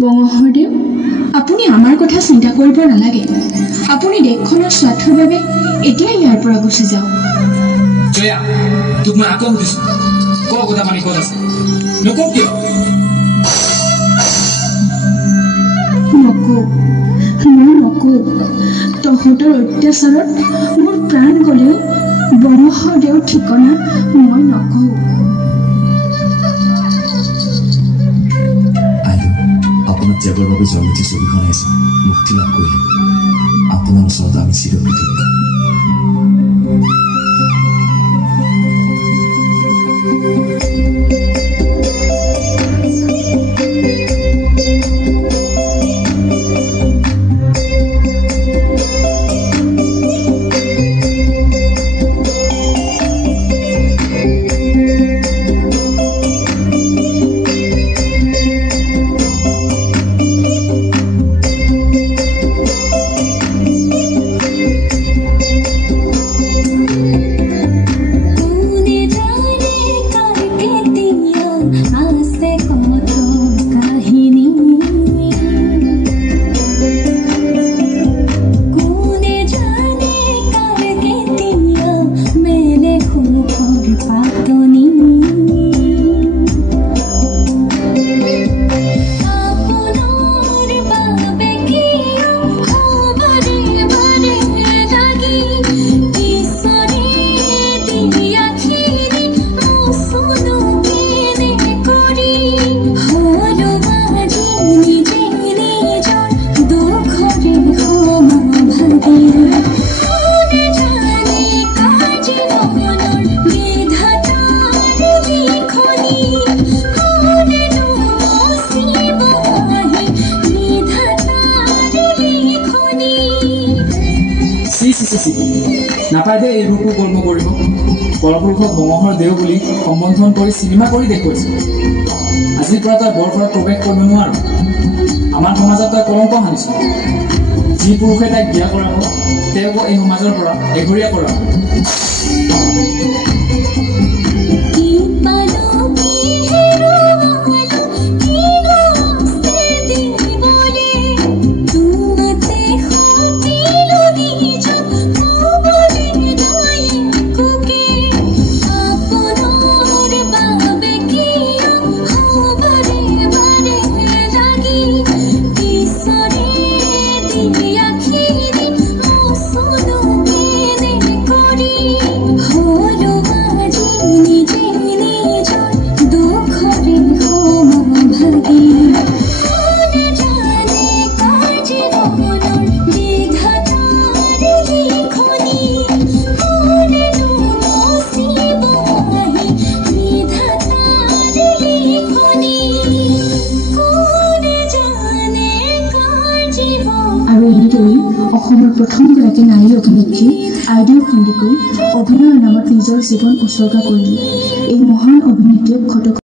বঙহৰদেৱ, আপুনি আমাৰ কথা চিন্তা কৰিব নালাগে। আপুনি দেশখনৰ স্বাৰ্থৰ বাবে এতিয়া ইয়াৰ পৰা গুচি যাওক। জয়া, তোক মই আকৌ সুধিছো, কথা পানী ক'ত আছে? নকওঁ কিয়? মই নকওঁ। তহঁতৰ অত্যাচাৰত মোৰ প্ৰাণ গ'লেও বঙহৰদেৱৰ ঠিকনা মই নকওঁ। আপোনাক ত্যাগৰ বাবে জয়মতী ছবিখন আহিছে, মুক্তি লাভ কৰিলে। আপোনাৰ ওচৰত আমি চিৰকৃতজ্ঞ। নাপায় দে এইবোৰকো কৰ্ম কৰিব। পৰপুৰুষক বঙহৰদেৱ বুলি সম্বোধন কৰি চিনেমা কৰি দেখুৱাইছো। আজিৰ পৰা তই বৰফৰত প্ৰৱেশ কৰিব নোৱাৰ। আমাৰ সমাজত তই কলংক সানিছ। যি পুৰুষে তাইক বিয়া কৰাব তেওঁকো এই সমাজৰ পৰা এঘৰীয়া কৰাব। অসমৰ প্ৰথমগৰাকী নাৰী অভিনেত্ৰী আইদেউ সন্দিকৈ অভিনয়ৰ নামত নিজৰ জীৱন উৎসৰ্গা কৰিলে। এই মহান অভিনেত্ৰীক